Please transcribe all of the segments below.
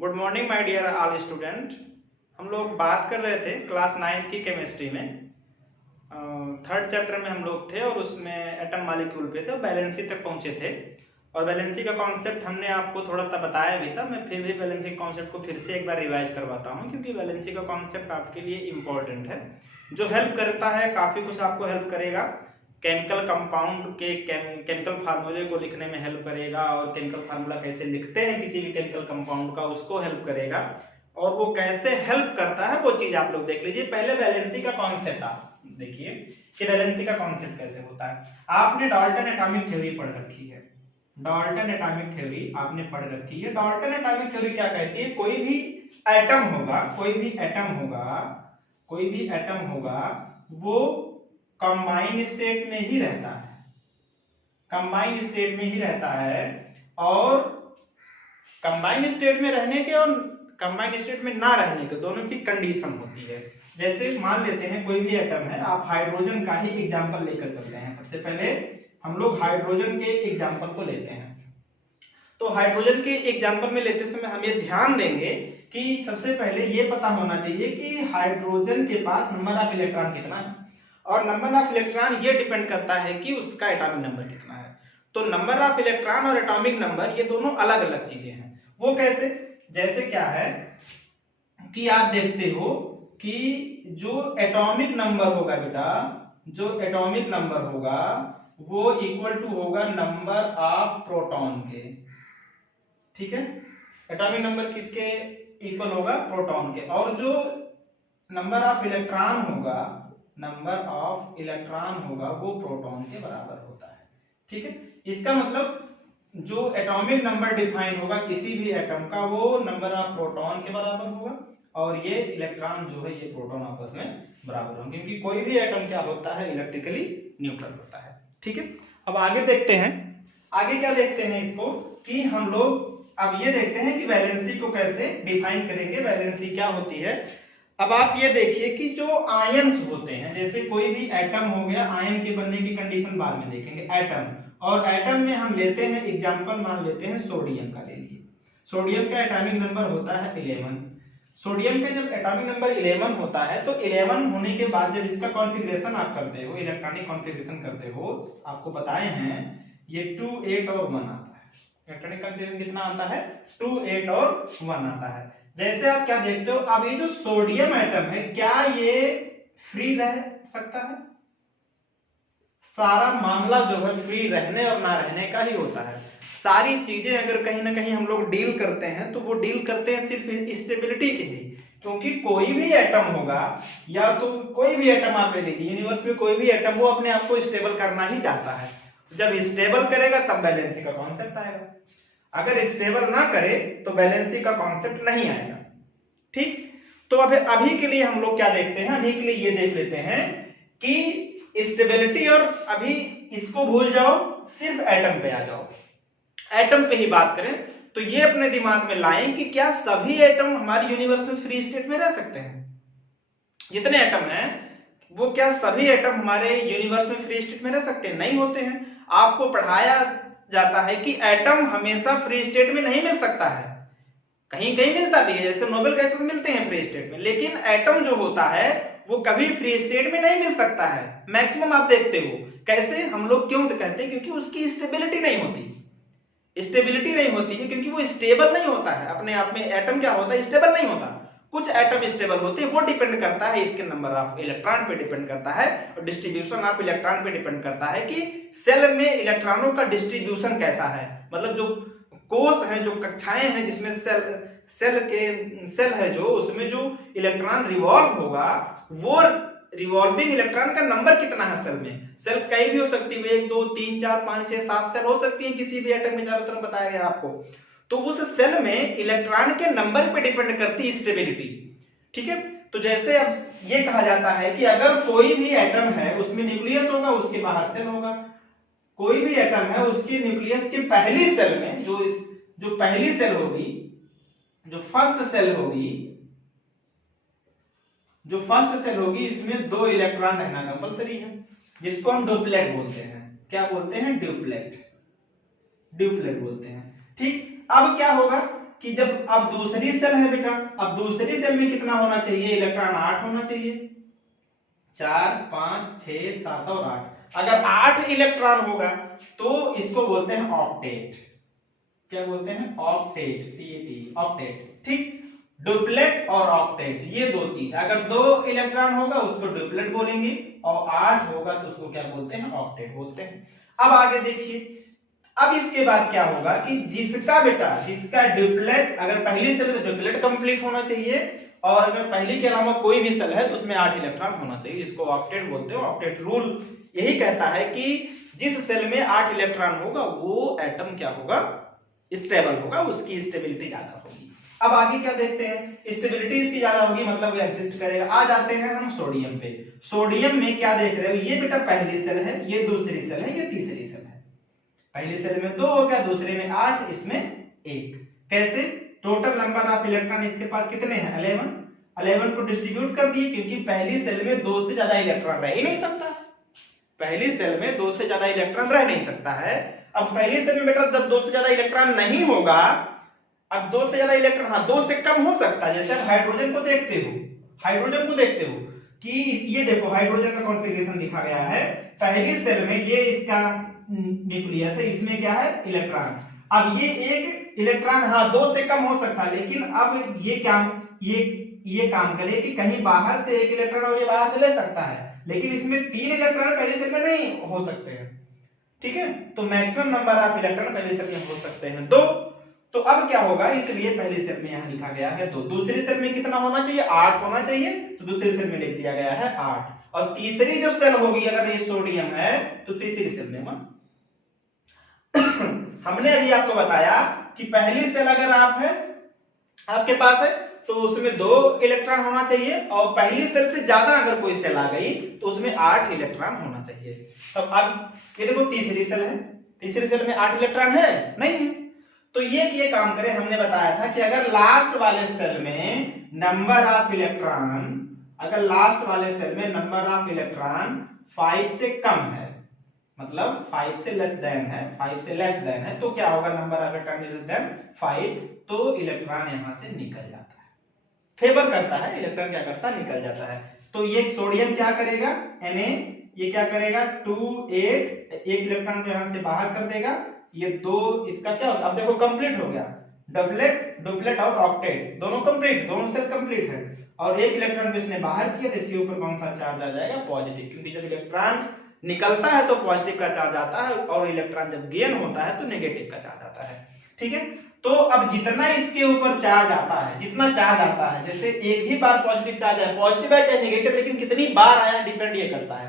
Good morning my dear all student. हम लोग बात कर रहे थे क्लास 9 की केमिस्ट्री में। थर्ड चैप्टर में हम लोग थे और उसमें एटम मॉलिक्यूल पे थे और वैलेंसी तक पहुंचे थे। और वैलेंसी का कॉन्सेप्ट हमने आपको थोड़ा सा बताया भी था। मैं फिर भी वैलेंसी कॉन्सेप्ट को फिर से एक बार रिवाइज करवाता हूं, क्योंकि वैलेंसी का कॉन्सेप्ट आपके लिए इम्पोर्टेंट है, जो हेल्प करता है, काफ़ी कुछ आपको हेल्प करेगा। केमिकल कंपाउंड के केमिकल फार्मूले को लिखने में हेल्प करेगा, और केमिकल फार्मूला कैसे लिखते हैं किसी भी केमिकल कंपाउंड का, उसको हेल्प करेगा। और वो कैसे हेल्प करता है वो चीज आप लोग देख लीजिए। पहले वैलेंसी का कॉन्सेप्ट आप देखिए कि वैलेंसी का कॉन्सेप्ट कैसे होता है। आपने डाल्टन एटॉमिक थ्योरी पढ़ रखी है। डाल्टन एटॉमिक थ्योरी आपने पढ़ रखी है। डाल्टन एटॉमिक थ्योरी क्या कहती है? कोई भी एटम होगा, कोई भी एटम होगा वो कंबाइन स्टेट में ही रहता है, कंबाइन स्टेट में ही रहता है। और कंबाइन स्टेट में रहने के और कंबाइन स्टेट में ना रहने के दोनों की कंडीशन होती है। जैसे मान लेते हैं कोई भी एटम है, आप हाइड्रोजन का ही एग्जांपल लेकर चलते हैं। सबसे पहले हम लोग हाइड्रोजन के एग्जांपल को लेते हैं। तो हाइड्रोजन के एग्जांपल में लेते समय हम ये ध्यान देंगे कि सबसे पहले ये पता होना चाहिए कि हाइड्रोजन के पास नंबर ऑफ इलेक्ट्रॉन कितना है, और नंबर ऑफ इलेक्ट्रॉन ये डिपेंड करता है कि उसका एटॉमिक नंबर कितना है। तो नंबर ऑफ इलेक्ट्रॉन और एटॉमिक नंबर ये दोनों अलग अलग चीजें हैं। वो कैसे? जैसे क्या है कि आप देखते हो कि जो एटॉमिक नंबर होगा बेटा, जो एटॉमिक नंबर होगा वो इक्वल टू होगा नंबर ऑफ प्रोटॉन के। ठीक है, एटॉमिक नंबर किसके इक्वल होगा? प्रोटॉन के। और जो नंबर ऑफ इलेक्ट्रॉन होगा, नंबर ऑफ इलेक्ट्रॉन होगा वो प्रोटॉन के बराबर होता है। ठीक है, इसका मतलब जो एटॉमिक नंबर डिफाइन होगा किसी भी एटम का वो नंबर ऑफ प्रोटॉन के बराबर होगा, और ये इलेक्ट्रॉन जो है ये प्रोटॉन आपस में बराबर होंगे, क्योंकि कोई भी एटम क्या होता है? इलेक्ट्रिकली न्यूट्रल होता है। ठीक है, अब आगे देखते हैं। आगे क्या देखते हैं इसको कि हम लोग अब ये देखते हैं कि वैलेंसी को कैसे डिफाइन करेंगे, वैलेंसी क्या होती है। अब आप ये देखिए कि जो आयंस होते हैं, जैसे कोई भी एटम हो गया, आयन के बनने की कंडीशन बाद में देखेंगे। एटम, और एटम में हम लेते हैं एग्जांपल, मान लेते हैं सोडियम का ले लिए। सोडियम का एटॉमिक नंबर होता है 11। सोडियम का जब एटॉमिक नंबर 11 होता है तो 11 होने के बाद जब इसका कॉन्फ़िगरेशन आप करते हो, इलेक्ट्रॉनिक कॉन्फ़िगरेशन करते हो, आपको बताए हैं ये 2 8 और 1 आता है। इलेक्ट्रॉनिक कॉन्फ़िगरेशन कितना आता है? 2 8 और 1 आता है। जैसे आप क्या देखते हो, अब ये जो सोडियम एटम है क्या ये फ्री रह सकता है? सारा मामला जो है फ्री रहने और ना रहने का ही होता है। सारी चीजें अगर कहीं ना कहीं हम लोग डील करते हैं तो वो डील करते हैं सिर्फ स्टेबिलिटी की ही। क्योंकि कोई भी एटम होगा, या तो कोई भी एटम आप ले लीजिए, यूनिवर्स में कोई भी एटम वो अपने आप को स्टेबल करना ही चाहता है। जब स्टेबल करेगा तब वैलेंसी का कॉन्सेप्ट आएगा, अगर स्टेबल ना करे तो वैलेंसी का कॉन्सेप्ट नहीं आएगा। ठीक, तो अभी के लिए हम लोग क्या देखते हैं, अभी के लिए ये देख लेते हैं कि स्टेबिलिटी, और अभी इसको भूल जाओ, सिर्फ एटम पे आ जाओ। एटम पे ही बात करें तो ये अपने दिमाग में लाएं कि क्या सभी एटम हमारी यूनिवर्स में फ्री स्टेट में रह सकते हैं? जितने एटम हैं वो क्या सभी एटम हमारे यूनिवर्स में फ्री स्टेट में रह सकते हैं? नहीं होते हैं। आपको पढ़ाया जाता है कि एटम हमेशा फ्री स्टेट में नहीं मिल सकता है, कहीं कहीं मिलता भी है, जैसे नोबेल गैसेस मिलते हैं फ्री स्टेट में, लेकिन एटम जो होता है वो कभी फ्री स्टेट में नहीं मिल सकता है। मैक्सिमम आप देखते हो कैसे, हम लोग क्यों कहते हैं? क्योंकि उसकी स्टेबिलिटी नहीं होती। स्टेबिलिटी नहीं होती है क्योंकि वो स्टेबल नहीं होता है अपने आप में। एटम क्या होता है? स्टेबल नहीं होता। कुछ एटम स्टेबल होते हैं, वो डिपेंड करता है इसके नंबर ऑफ इलेक्ट्रॉन पे डिपेंड करता है, और डिस्ट्रीब्यूशन ऑफ इलेक्ट्रॉन पे डिपेंड करता है कि सेल में इलेक्ट्रॉनों का डिस्ट्रीब्यूशन कैसा है। मतलब जो कोष है, जो कक्षाएं हैं जिसमें सेल है, जो उसमें जो इलेक्ट्रॉन रिवॉल्व होगा, वो रिवॉल्विंग इलेक्ट्रॉन का नंबर कितना है सेल में। सेल कई भी हो सकती है, 1 2 3 4 5 6 7 सेल हो सकती है किसी भी एटम में, चारों तरफ बताया गया आपको। तो उस सेल में इलेक्ट्रॉन के नंबर पे डिपेंड करती है स्टेबिलिटी। ठीक है, तो जैसे अब ये कहा जाता है कि अगर कोई भी एटम है उसमें न्यूक्लियस होगा, उसके बाहर सेल होगा। कोई भी एटम है उसके न्यूक्लियस के पहली सेल में जो पहली सेल होगी, जो फर्स्ट सेल होगी, इसमें 2 इलेक्ट्रॉन रहना कंपलसरी है, जिसको हम ड्यूप्लेट बोलते हैं। क्या बोलते हैं? ड्यूप्लेट बोलते हैं। ठीक, अब क्या होगा? कि जब अब दूसरी सेल है बेटा, अब दूसरी सेल में कितना होना चाहिए इलेक्ट्रॉन? 8 होना चाहिए। 4 5 6 7 और 8। अगर 8 इलेक्ट्रॉन होगा तो इसको बोलते हैं ऑक्टेट। क्या बोलते हैं? Octet, TAT, octet. ठीक, डुप्लेट और ऑक्टेट ये दो चीज। अगर 2 इलेक्ट्रॉन होगा उसको डुप्लेट बोलेंगे और 8 होगा तो उसको क्या बोलते हैं? ऑक्टेट बोलते हैं। अब आगे देखिए, अब इसके बाद क्या होगा कि जिसका बेटा, जिसका डुप्लेट, अगर पहली सेल तो डुप्लेट कंप्लीट होना चाहिए और अगर पहली के अलावा कोई भी सेल है तो उसमें 8 इलेक्ट्रॉन होना चाहिए। इसको ऑक्टेट बोलते हैं। ऑक्टेट रूल यही कहता है कि जिस सेल में 8 इलेक्ट्रॉन होगा वो एटम क्या होगा? स्टेबल होगा, उसकी स्टेबिलिटी ज्यादा होगी। अब आगे क्या देखते हैं? स्टेबिलिटी इसकी ज्यादा होगी मतलब वो एग्जिस्ट करेगा। आ जाते हैं हम सोडियम पे। सोडियम में क्या देख रहे हो? ये बेटा पहली सेल है, ये दूसरी सेल है, ये तीसरी सेल है। पहली सेल में 2 हो गया, दूसरे में 8, इसमें 1। कैसे? टोटल नंबर ऑफ इलेक्ट्रॉन इसके पास कितने हैं? 11। 11 को डिस्ट्रीब्यूट कर दिए क्योंकि पहली सेल में 2 से ज्यादा इलेक्ट्रॉन रह ही नहीं सकता। पहली सेल में 2 से ज्यादा इलेक्ट्रॉन रह नहीं सकता है। अब पहली सेल में बेटा जब 2 से ज्यादा इलेक्ट्रॉन नहीं होगा, अब 2 से ज्यादा इलेक्ट्रॉन, हाँ 2 से कम हो सकता है। जैसे आप हाइड्रोजन को देखते हो, हाइड्रोजन को देखते हो कि ये देखो हाइड्रोजन का कॉन्फ़िगरेशन लिखा गया है। पहली सेल में ये इसका न्यूक्लियस है, इसमें क्या है? इलेक्ट्रॉन। अब ये एक इलेक्ट्रॉन, हाँ 2 से कम हो सकता है, लेकिन अब ये काम करे कि कहीं बाहर से 1 इलेक्ट्रॉन और ये बाहर से ले सकता है, लेकिन इसमें 3 इलेक्ट्रॉन पहली सेल में नहीं हो सकते हैं। ठीक है, तो मैक्सिमम नंबर ऑफ इलेक्ट्रॉन पहली सेल में हो सकते हैं 2। तो अब क्या होगा? इसलिए पहली सेल में यहां लिखा गया है 2। दूसरी सेल में कितना होना चाहिए? 8 होना चाहिए, तो दूसरी सेल में लिख दिया गया है 8। और तीसरी जो सेल होगी, अगर ये सोडियम है तो तीसरी सेल में 1। हमने अभी आपको बताया कि पहली सेल अगर आपके पास है तो उसमें 2 इलेक्ट्रॉन होना चाहिए और पहली सेल से ज्यादा अगर कोई सेल आ गई तो उसमें 8 इलेक्ट्रॉन होना चाहिए। तब अब ये देखो तीसरी सेल है, तीसरी सेल में 8 इलेक्ट्रॉन है? नहीं है। तो ये काम करें, हमने बताया था कि अगर लास्ट वाले सेल में नंबर ऑफ इलेक्ट्रॉन, अगर लास्ट वाले सेल में नंबर ऑफ इलेक्ट्रॉन 5 से कम है, मतलब 5 से लेस देन है, 5 से लेस देन है, तो क्या होगा? Number of electron less than 5, तो इलेक्ट्रॉन यहां से निकल जाता है, फेवर करता है, इलेक्ट्रॉन क्या करता है? निकल जाता है। तो ये सोडियम क्या करेगा? Na ये क्या करेगा? 2 8, एक इलेक्ट्रॉन को यहां से बाहर कर देगा, ये 2 इसका क्या होगा? अब देखो कंप्लीट हो गया, डुप्लेट और ऑक्टेट दोनों कंप्लीट, दोनों सेल कंप्लीट है। और एक इलेक्ट्रॉन को इसने बाहर किया तो इसके ऊपर कौन सा चार्ज आ जाएगा? पॉजिटिव, क्योंकि जब इलेक्ट्रॉन निकलता है तो पॉजिटिव का चार्ज आता है और इलेक्ट्रॉन जब गेन होता है तो नेगेटिव का चार्ज आता है। ठीक है, तो अब जितना इसके ऊपर चार्ज आता है, जितना चार्ज आता है, जैसे एक ही बार पॉजिटिव चार्ज है, पॉजिटिव है चाहे नेगेटिव, लेकिन कितनी बार आया डिपेंड ये करता है।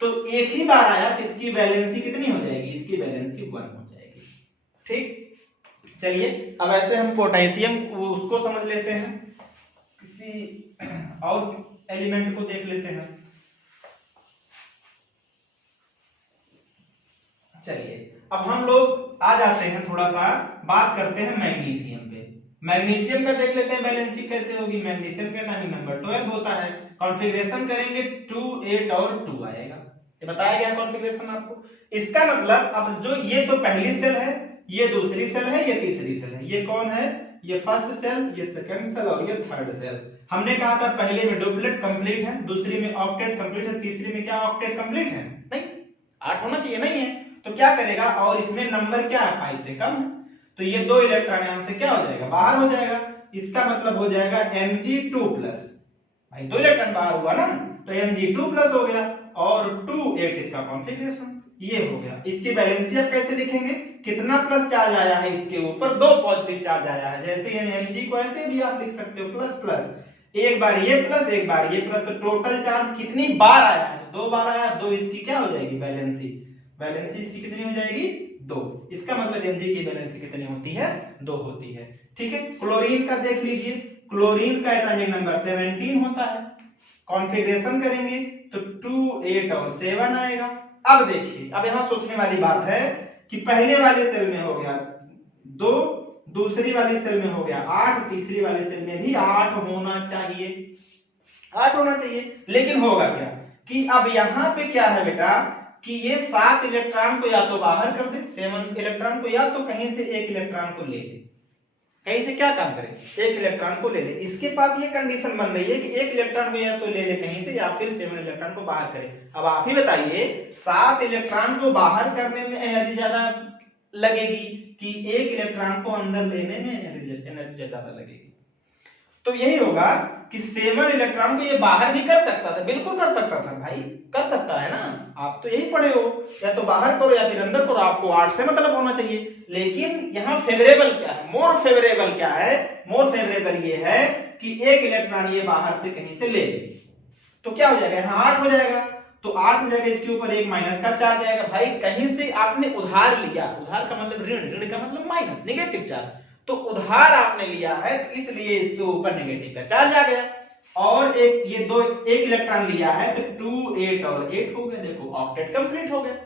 तो एक ही बार आया तो इसकी वैलेंसी कितनी हो जाएगी? इसकी वैलेंसी 1 हो जाएगी। ठीक, चलिए अब ऐसे हम पोटेशियम उसको समझ लेते हैं, किसी और एलिमेंट को देख लेते हैं। चलिए अब हम लोग आ जाते हैं, थोड़ा सा बात करते हैं मैग्नीशियम पे। मैग्नीशियम का देख लेते हैं वैलेंसी कैसे होगी। मैग्नीशियम का एटॉमिक नंबर 12 होता है। कॉन्फ़िगरेशन करेंगे 2 8 और 2 आएगा, ये बताया गया कॉन्फ़िगरेशन आपको। इसका मतलब अब जो ये तो पहली सेल है, ये दूसरी सेल है, ये तीसरी सेल है। ये कौन है? ये फर्स्ट सेल, ये सेकंड सेल और ये थर्ड सेल। हमने कहा था पहले में डुप्लेट कंप्लीट है, दूसरी में ऑक्टेट कंप्लीट है, तीसरी में क्या ऑक्टेट कंप्लीट है? नहीं, 8 होना चाहिए, नहीं है। तो क्या करेगा? और इसमें नंबर क्या है? 5 से कम है, तो ये 2 इलेक्ट्रॉन यहां से क्या हो जाएगा? बाहर हो जाएगा। इसका मतलब हो जाएगा Mg2+। भाई 2 इलेक्ट्रॉन बाहर हुआ ना, तो Mg2+ हो गया और 2 8 इसका कॉन्फ़िगरेशन ये हो गया। इसकी वैलेंसी आप कैसे लिखेंगे? कितना प्लस चार्ज आया है इसके ऊपर? 2 पॉजिटिव चार्ज आया है। जैसे Mg को ऐसे भी आप लिख सकते हो प्लस प्लस, एक बार ये प्लस एक बार ये प्लस, तो टोटल चार्ज कितनी बार आया है? 2 बार आया। 2 इसकी क्या हो जाएगी? वैलेंसी। वैलेंसी इसकी कितनी हो जाएगी? 2। इसका मतलब Mg की वैलेंसी कितनी होती है? 2 होती है। ठीक है, क्लोरीन का देख लीजिए। क्लोरीन का एटॉमिक नंबर 17 होता है। कॉन्फ़िगरेशन करेंगे तो 2 8 और 7 आएगा। अब देखिए, अब यहां सोचने वाली बात है कि पहले वाले सेल में हो गया 2, दूसरी वाली सेल में हो गया 8, तीसरी वाली सेल में भी 8 होना चाहिए, 8 होना चाहिए। लेकिन होगा क्या कि अब यहां पे क्या है बेटा कि ये 7 इलेक्ट्रॉन को या तो बाहर कर दे, 7 इलेक्ट्रॉन को, या तो कहीं से एक इलेक्ट्रॉन को ले ले। कहीं से क्या काम करे, एक इलेक्ट्रॉन को ले ले। इसके पास ये कंडीशन बन रही है कि एक इलेक्ट्रॉन को या तो ले ले कहीं से या फिर 7 इलेक्ट्रॉन को बाहर करे। अब आप ही बताइए 7 इलेक्ट्रॉन को बाहर करने में एनर्जी ज्यादा लगेगी कि एक इलेक्ट्रॉन को अंदर लेने में एनर्जी ज्यादा लगेगी? तो यही होगा कि 7 इलेक्ट्रॉन को ये बाहर भी कर सकता था, बिल्कुल कर सकता था भाई, कर सकता है ना, आप तो यही पढ़े हो, या तो बाहर करो या फिर अंदर करो, आपको 8 से मतलब होना चाहिए। लेकिन यहाँ फेवरेबल क्या है, मोर फेवरेबल क्या है, मोर फेवरेबल ये है कि एक इलेक्ट्रॉन ये बाहर से कहीं से ले, तो क्या हो जाएगा, यहाँ 8 हो जाएगा, तो 8 हो जाएगा, इसके ऊपर एक माइनस का चार्ज आएगा। भाई कहीं से आपने उधार लिया, उधार का मतलब ऋण, ऋण का मतलब माइनस, नेगेटिव चार्ज, तो उधार आपने लिया है इसलिए इसके ऊपर नेगेटिव का चार्ज आ गया। और एक इलेक्ट्रॉन लिया है तो 2 8 और 8 हो गए, देखो ऑक्टेट कंप्लीट हो गया।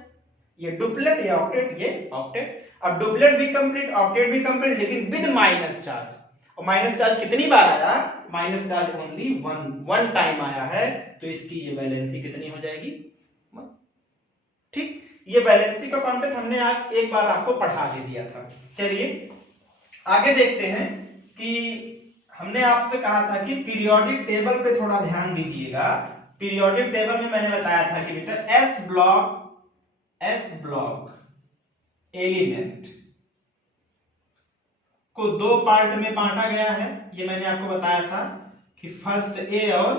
ये डुप्लेट, ये ऑक्टेट, ये ऑक्टेट। अब डुप्लेट भी कंप्लीट, ऑक्टेट भी कंप्लीट, लेकिन विद माइनस चार्ज। और माइनस चार्ज कितनी बार आया, minus charge only one time आया है, तो इसकी ये वैलेंसी कितनी हो जाएगी, ठीक। ये वैलेंसी का कॉन्सेप्ट हमने एक बार आपको पढ़ा के दिया था। चलिए आगे देखते हैं कि हमने आपसे कहा था कि पीरियोडिक टेबल पे थोड़ा ध्यान दीजिएगा। पीरियोडिक टेबल में मैंने बताया था कि बेटा एस ब्लॉक एलिमेंट को 2 पार्ट में बांटा गया है। ये मैंने आपको बताया था कि फर्स्ट ए और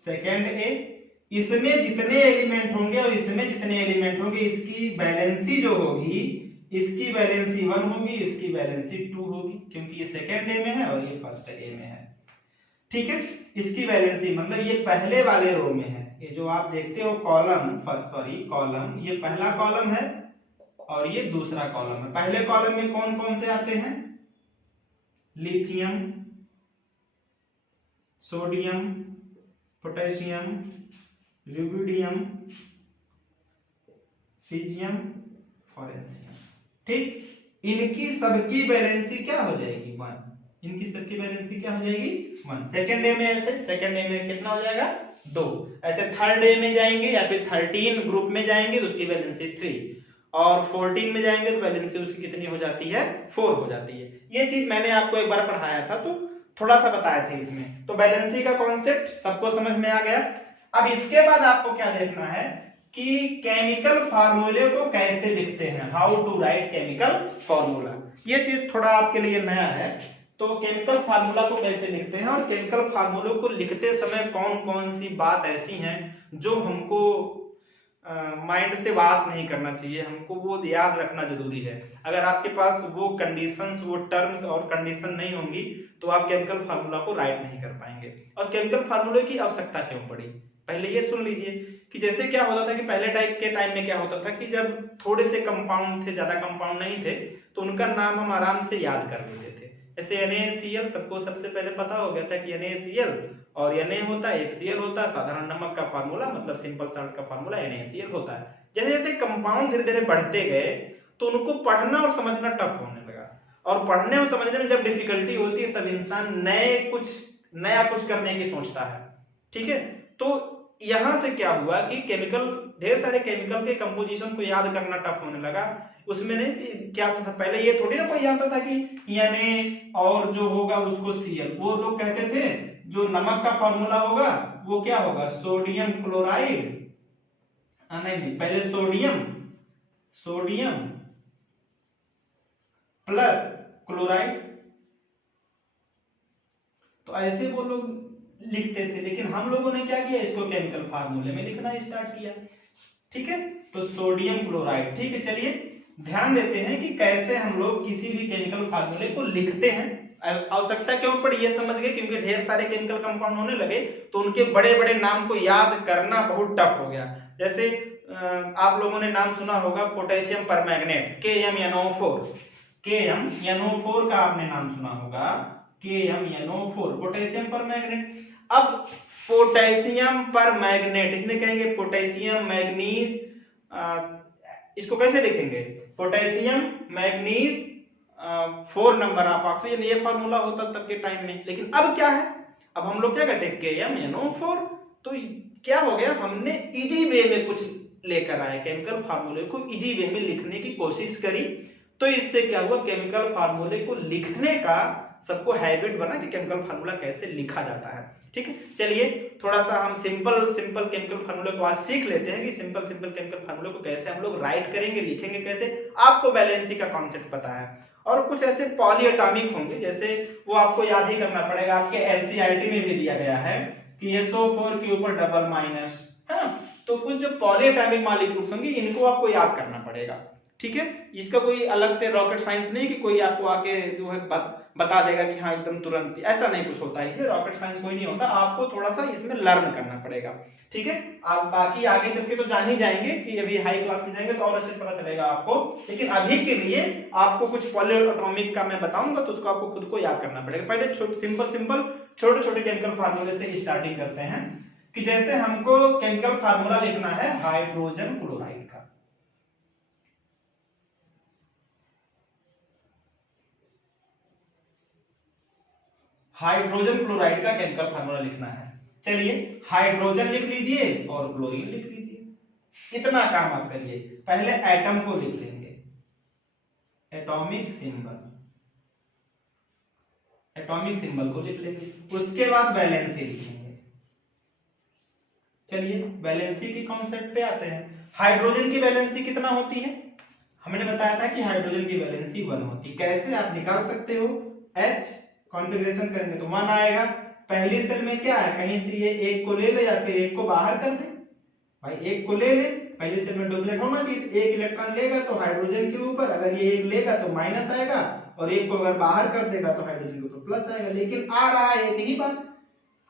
सेकंड ए। इसमें जितने एलिमेंट होंगे और इसमें जितने एलिमेंट होंगे, इसकी बैलेंसी जो होगी, इसकी वैलेंसी 1 होगी, इसकी वैलेंसी 2 होगी, क्योंकि ये सेकंड ए में है और ये फर्स्ट ए में है, ठीक है। इसकी वैलेंसी मतलब ये पहले वाले रो में है, ये जो आप देखते हो कॉलम, ये पहला कॉलम है और ये दूसरा कॉलम है। पहले कॉलम में कौन कौन से आते हैं, lithium, sodium, potassium, rubidium, caesium, francium, ठीक। इनकी सबकी बैलेंसी क्या हो जाएगी, 1। इनकी सबकी बैलेंसी क्या हो जाएगी, 1। सेकंड ए में ऐसे, सेकंड ए में कितना हो जाएगा, 2। ऐसे थर्ड ए में जाएंगे या फिर 13 ग्रुप में जाएंगे तो उसकी बैलेंसी 3, और 14 में जाएंगे तो बैलेंसी उसकी कितनी हो जाती है, 4 हो जाती है। ये चीज मैंने आपको एक बार पढ़ाया था, तो थोड़ा सा बताया था इसमें। तो बैलेंसी का कॉन्सेप्ट सबको समझ में आ गया। अब इसके बाद आपको क्या देखना है कि केमिकल फार्मूले को कैसे लिखते हैं, how to write chemical formula. ये चीज थोड़ा आपके लिए नया है, तो केमिकल फार्मूला को कैसे लिखते हैं और केमिकल फार्मूले को लिखते समय कौन कौन सी बात ऐसी हैं जो हमको माइंड से वास नहीं करना चाहिए, हमको वो याद रखना जरूरी है। अगर आपके पास वो कंडीशंस, वो टर्म्स और कंडीशन नहीं होंगी तो आप केमिकल फार्मूला को राइट नहीं कर पाएंगे। और केमिकल फार्मूले की आवश्यकता क्यों पड़ी, पहले ये सुन लीजिए कि जैसे क्या होता था कि पहले टाइम में क्या होता था कि जब थोड़े से कंपाउंड थे, ज्यादा कंपाउंड नहीं थे, तो उनका नाम हम आराम से याद कर लेते थे। जैसे NaCl सबको सबसे पहले पता हो गया था कि NaCl और Na होता है, एक Cl होता है, साधारण नमक का फार्मूला मतलब सिंपल साल्ट का फार्मूला NaCl होता है। जैसे जैसे कंपाउंड धीरे धीरे बढ़ते गए तो उनको पढ़ना और समझना टफ होने लगा, और पढ़ने और समझने में जब डिफिकल्टी होती है तब इंसान नया कुछ करने की सोचता है, ठीक है। तो यहां से क्या हुआ कि ढेर सारे केमिकल के कंपोजिशन को याद करना टफ होने लगा। उसमें नहीं क्या होता था, पहले ये थोड़ी ना कोई जानता था कि Na और जो होगा उसको Cl, वो लोग कहते थे जो नमक का फॉर्मूला होगा वो क्या होगा, सोडियम क्लोराइड, नहीं पहले सोडियम प्लस क्लोराइड, तो ऐसे वो लोग लिखते थे। लेकिन हम लोगों ने क्या किया, इसको केमिकल फार्मूले में लिखना स्टार्ट किया, ठीक है। तो सोडियम क्लोराइड, ठीक है। चलिए ध्यान देते हैं कि कैसे हम लोग किसी भी केमिकल फार्मूले को लिखते हैं। आवश्यकता क्यों पड़ी ये समझ गए, क्योंकि ढेर सारे केमिकल कंपाउंड होने लगे तो उनके बड़े बड़े नाम को याद करना बहुत टफ हो गया। जैसे आप लोगों ने नाम सुना होगा पोटेशियम परमैंगनेट, KMnO4, KMnO4 का आपने नाम सुना होगा, KMnO4 पोटेशियम परमैंगनेट। अब पोटेशियम परमैंगनेट, इसमें कहेंगे पोटेशियम मैग्नीज, इसको कैसे लिखेंगे, potassium manganese 4 number of oxygen, ये फार्मूला होता तब के टाइम में। लेकिन अब क्या है, अब हम लोग क्या कहते हैं, KMnO4। तो क्या हो गया, हमने इजी वे में कुछ लेकर आए, केमिकल फार्मूले को इजी वे में लिखने की कोशिश करी। तो इससे क्या हुआ, केमिकल फार्मूले को लिखने का सबको हैबिट बना कि केमिकल फार्मूला कैसे लिखा जाता है। ठीक है, चलिए थोड़ा सा हम सिंपल केमिकल फार्मूले को आज सीख लेते हैं कि सिंपल केमिकल फार्मूले को कैसे हम लोग राइट करेंगे, लिखेंगे कैसे। आपको वैलेंसी का कॉन्सेप्ट पता है, और कुछ ऐसे पॉली एटॉमिक होंगे जैसे वो आपको याद ही करना पड़ेगा, आपके एनसीईआरटी में भी दिया गया है कि SO4 के ऊपर डबल माइनस है ना। तो कुछ जो पॉली एटॉमिक मॉलिक्यूल्स होंगे इनको आपको याद करना पड़ेगा। ठीक है, इसका कोई अलग से रॉकेट साइंस नहीं कि कोई आपको आके जो है बता देगा कि हाँ एकदम तुरंत, ऐसा नहीं कुछ होता है, इसमें रॉकेट साइंस कोई नहीं होता, आपको थोड़ा सा इसमें लर्न करना पड़ेगा। ठीक है, आप बाकी आगे चल के तो जान ही जाएंगे कि अभी हाई क्लास में जाएंगे तो और अच्छे से पता चलेगा आपको, लेकिन अभी के लिए आपको कुछ पॉली एटॉमिक का मैं बताऊंगा तो उसको आपको खुद को याद करना पड़ेगा। पहले सिंपल छोटे छोटे केमिकल फार्मूले से स्टार्टिंग करते हैं कि जैसे हमको केमिकल फार्मूला लिखना है हाइड्रोजन क्लोराइड का। हाइड्रोजन क्लोराइड का केमिकल फार्मूला लिखना है। चलिए हाइड्रोजन लिख लीजिए और क्लोरीन लिख लीजिए। इतना काम आप करिए, पहले एटम को लिख लेंगे, एटॉमिक सिंबल को लिख लेंगे, उसके बाद वैलेंसी लिखेंगे। चलिए वैलेंसी की कॉन्सेप्ट पे आते हैं। हाइड्रोजन की वैलेंसी कितना होती है? हमने बताया था कि हाइड्रोजन की वैलेंसी 1 होती है। कैसे आप निकाल सकते हो? H कॉन्फ़िगरेशन करेंगे तो 1 आएगा। पहली सेल में क्या है, कहीं से ये एक को ले ले या फिर एक को बाहर कर दे। भाई एक को ले ले, पहली सेल में डुप्लेट होना चाहिए, एक इलेक्ट्रॉन लेगा तो हाइड्रोजन के ऊपर, अगर ये एक लेगा तो माइनस आएगा, और एक को अगर बाहर कर देगा तो हाइड्रोजन के ऊपर प्लस आएगा। लेकिन आ रहा है एक ही बार,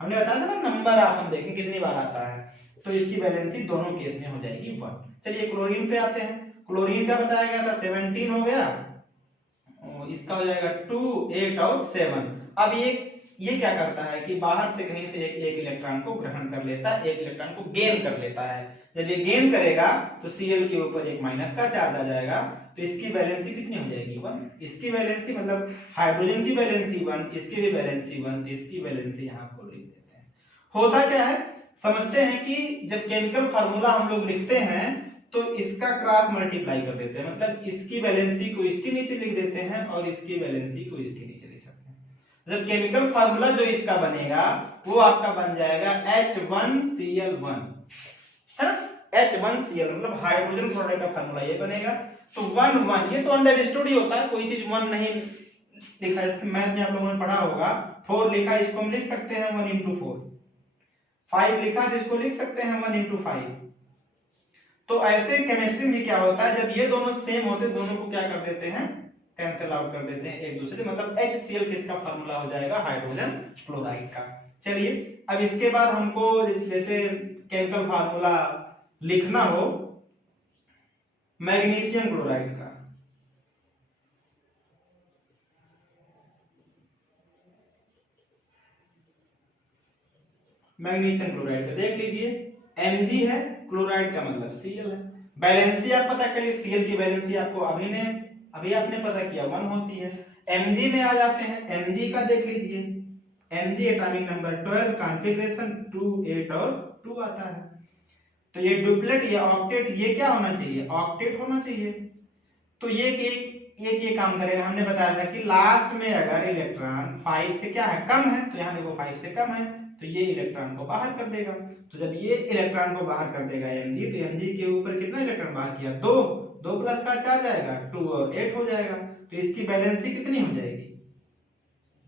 हमने बताया था ना नंबर आप हम देखें कितनी बार आता है, तो इसकी वैलेंसी दोनों केस में हो जाएगी 1। चलिए क्लोरीन पे आते हैं। क्लोरीन का बताया गया था 17 हो गया, इसका हो जाएगा 2, 8 और 7। अब ये क्या करता है कि बाहर से कहीं से एक इलेक्ट्रॉन को ग्रहण कर लेता है, एक इलेक्ट्रॉन को गेन कर लेता है। जब ये गेन करेगा तो Cl के ऊपर एक माइनस का चार्ज आ जाएगा, तो इसकी वैलेंसी कितनी हो जाएगी 1। इसकी वैलेंसी मतलब हाइड्रोजन की वैलेंसी 1, इसकी भी वैलेंसी 1, तो इसकी वैलेंसी यहाँ को लिख देते हैं। होता क्या है, समझते हैं कि जब केमिकल फार्मूला हम लोग लिखते हैं तो इसका क्रॉस मल्टीप्लाई कर देते हैं, मतलब इसकी वैलेंसी को इसके नीचे लिख देते हैं और इसकी वैलेंसी को इसके नीचे लिख सकते हैं। जब केमिकल फार्मूला जो इसका बनेगा वो आपका बन जाएगा H1Cl1, है ना। H1Cl मतलब हाइड्रोजन क्लोराइड का फार्मूला ये बनेगा। तो 1 1 ये तो अंडरस्टूड ही होता है, कोई चीज 1 नहीं लिखा है, मैथ में आप लोगों ने पढ़ा होगा। 4 लिखा, इसको हम लिख सकते हैं 1 into 4। 5 लिखा तो इसको लिख सकते हैं 1 into 5। तो ऐसे केमिस्ट्री में क्या होता है, जब ये दोनों सेम होते दोनों को क्या कर देते हैं, कैंसिल आउट कर देते हैं एक दूसरे, मतलब HCl किसका फार्मूला हो जाएगा, हाइड्रोजन क्लोराइड का। चलिए अब इसके बाद हमको जैसे केमिकल फार्मूला लिखना हो मैग्नीशियम क्लोराइड का। मैग्नीशियम क्लोराइड का देख लीजिए, Mg है, क्लोराइड का मतलब Cl है। बैलेंसी आप पता करिए, Cl की बैलेंसी आपको अभी आपने पता किया 1 होती है। Mg में आ जाते हैं, Mg का देख लीजिए, Mg एटॉमिक नंबर 12, कॉन्फ़िगरेशन 2, 8 और 2 आता है। तो ये डुप्लेट या ऑक्टेट, ये क्या होना चाहिए, ऑक्टेट होना चाहिए। तो ये काम करेगा, हमने बताया था कि लास्ट में अगर इलेक्ट्रॉन 5 से क्या है, कम है, तो यहाँ देखो 5 से कम है, तो ये इलेक्ट्रॉन को बाहर कर देगा। तो जब ये इलेक्ट्रॉन को बाहर कर देगा Mg, तो Mg के ऊपर कितना इलेक्ट्रॉन बाहर किया, 2 प्लस का चार्ज आएगा 2 और 8 हो जाएगा। तो इसकी बैलेंसी कितनी हो जाएगी,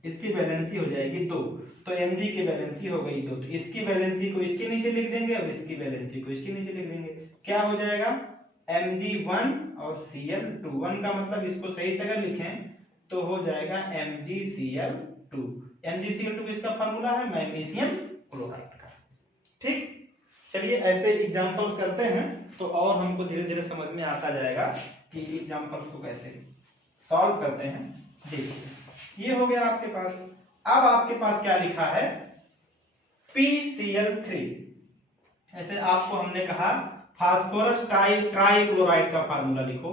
इसकी बैलेंसी हो जाएगी 2। तो Mg की बैलेंसी हो गई 2, तो इसकी बैलेंसी को इसके नीचे लिख देंगे और इसकी बैलेंसी को इसके नीचे लिख देंगे। क्या हो जाएगा, Mg1 और Cl2। 1 का मतलब इसको सही से अगर लिखें तो हो जाएगा MgCl2। MgCl2 किसका फार्मूला है, मैग्नीशियम क्लोराइड का। ठीक, चलिए ऐसे एग्जांपल्स करते हैं तो और हमको धीरे धीरे समझ में आता जाएगा कि एग्जांपल्स को कैसे सॉल्व करते हैं। देखिए ये हो गया आपके पास। अब आपके पास क्या लिखा है, PCl3। ऐसे आपको हमने कहा फास्फोरस ट्राइक्लोराइड का फार्मूला लिखो।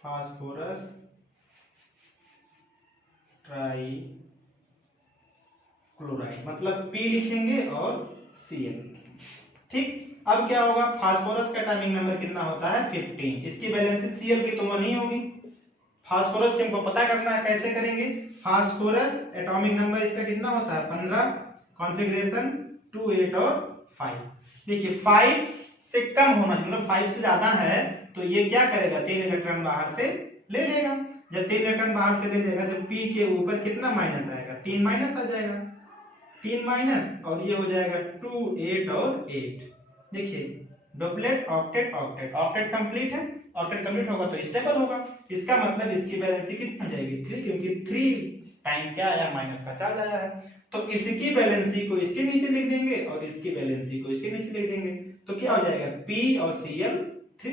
फास्फोरस ट्राइक्लोराइड मतलब P लिखेंगे और Cl लिखेंगे। ठीक, अब क्या होगा, फास्फोरस का एटॉमिक नंबर कितना होता है 15। इसकी वैलेंसी Cl की तो 1 ही होगी। फास्फोरस की हमको पता करना है, कैसे करेंगे, फास्फोरस एटॉमिक नंबर इसका कितना होता है 15, कॉन्फ़िगरेशन 2, 8 और 5। देखिए 5 से कम होना चाहिए, मतलब 5 से ज्यादा है तो ये क्या करेगा, 3 इलेक्ट्रॉन बाहर से ले लेगा। जब 3 इलेक्ट्रॉन बाहर से ले लेगा तो P के ऊपर कितना माइनस आएगा, 3 माइनस आ जाएगा, 3 माइनस, और ये हो जाएगा 2, 8 और 8। देखिए duplet octet octet, octet complete है, ऑक्टेट कंप्लीट होगा तो स्टेबल होगा। इसका मतलब इसकी वैलेंसी कितनी हो जाएगी 3, क्योंकि 3 टाइम क्या आया, माइनस का चार्ज आया है। तो इसकी वैलेंसी को इसके नीचे लिख देंगे और इसकी वैलेंसी को इसके नीचे लिख देंगे, तो क्या हो जाएगा P और Cl3,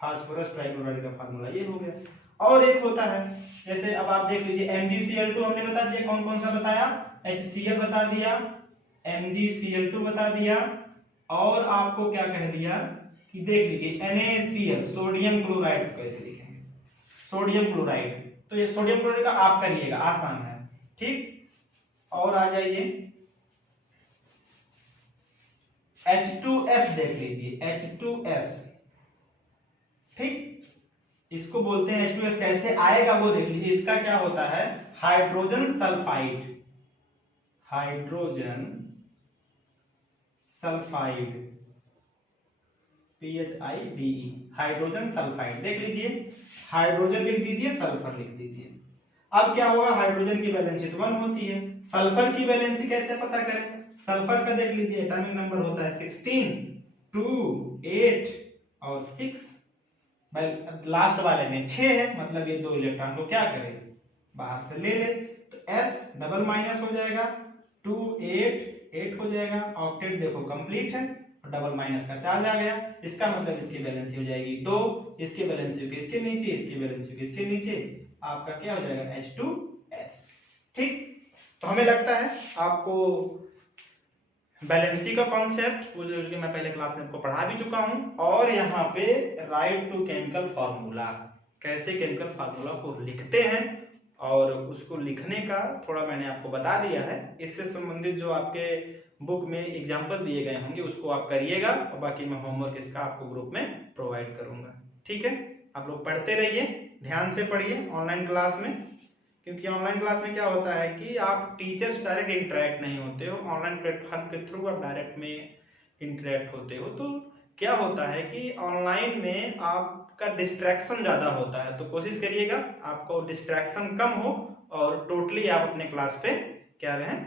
फास्फोरस ट्राइक्लोराइड का फार्मूला ये हो गया। और एक होता है, जैसे अब आप देख लीजिए MgCl2 हमने बता दिया, कौन कौन सा बताया, HCl बता दिया, MgCl2 बता दिया, और आपको क्या कह दिया कि देख लीजिए NaCl, सोडियम क्लोराइड कैसे लिखेंगे, सोडियम क्लोराइड। तो ये सोडियम क्लोराइड का आप करिएगा, आसान है, ठीक। और आ जाइए H2S देख लीजिए, H2S, ठीक, इसको बोलते हैं H2S। कैसे आएगा वो देख लीजिए, इसका क्या होता है, hydrogen sulphide, hydrogen sulphide, PHIDE, hydrogen sulphide. देख लीजिए, हाइड्रोजन लिख दीजिए, सल्फर लिख दीजिए। अब क्या होगा, हाइड्रोजन की वैलेंसी तो 1 होती है, सल्फर की वैलेंसी कैसे पता करें, सल्फर का देख लीजिए एटॉमिक नंबर होता है 16, 2, 8 और 6। भाई लास्ट वाले में 6 है, मतलब ये 2 इलेक्ट्रॉन को क्या करे, बाहर से ले ले, तो S डबल माइनस हो जाएगा, 2, 8 हो जाएगा, ऑक्टेट देखो कंप्लीट है, डबल माइनस का चार्ज आ गया। इसका मतलब इसकी वैलेंसी हो जाएगी 2, इसकी वैलेंसी इसके नीचे, इसकी वैलेंसी इसके नीचे, आपका क्या हो जाएगा H2S, ठीक। तो हमें लगता है आपको बैलेंसी का कॉन्सेप्ट जो कि मैं पहले क्लास में आपको पढ़ा भी चुका हूं, और यहाँ पे राइट टू केमिकल फार्मूला, कैसे केमिकल फार्मूला को लिखते हैं, और उसको लिखने का थोड़ा मैंने आपको बता दिया है। इससे संबंधित जो आपके बुक में एग्जाम्पल दिए गए होंगे उसको आप करिएगा, और बाकी मैं होमवर्क इसका आपको ग्रुप में प्रोवाइड करूंगा, ठीक है। आप लोग पढ़ते रहिए, ध्यान से पढ़िए ऑनलाइन क्लास में, क्योंकि ऑनलाइन क्लास में क्या होता है कि आप टीचर से डायरेक्ट इंटरेक्ट नहीं होते हो, ऑनलाइन प्लेटफॉर्म के थ्रू आप डायरेक्ट में इंटरेक्ट होते हो। तो क्या होता है कि ऑनलाइन में आपका डिस्ट्रैक्शन ज्यादा होता है, तो कोशिश करिएगा आपको डिस्ट्रैक्शन कम हो और टोटली आप अपने क्लास पे क्या रहें,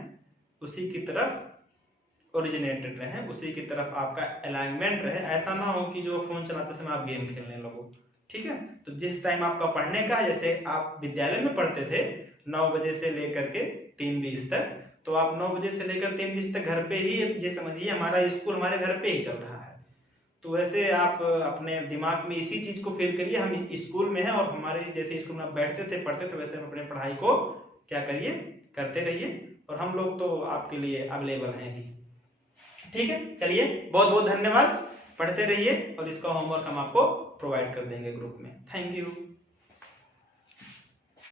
उसी की तरफ ओरिजिनेटेड रहें, उसी की तरफ आपका अलाइनमेंट रहे। ऐसा ना हो कि जो फोन चलाते समय आप गेम खेलने लगो, ठीक है। तो जिस टाइम आपका पढ़ने का, जैसे आप विद्यालय में पढ़ते थे 9 बजे से लेकर के 3:20 तक, तो आप 9 बजे से लेकर 3:20 तक घर पे ही, ये समझिए हमारा स्कूल हमारे घर पे ही चल रहा है। तो वैसे आप अपने दिमाग में इसी चीज को फील करिए, हम स्कूल में हैं और हमारे जैसे स्कूल में बैठते थे पढ़ते थे, वैसे हम अपने पढ़ाई को क्या करिए, करते रहिए, और हम लोग तो आपके लिए अवेलेबल हैं ही, ठीक है। चलिए बहुत बहुत धन्यवाद, पढ़ते रहिए, और इसका होमवर्क हम आपको प्रोवाइड कर देंगे ग्रुप में। Thank you.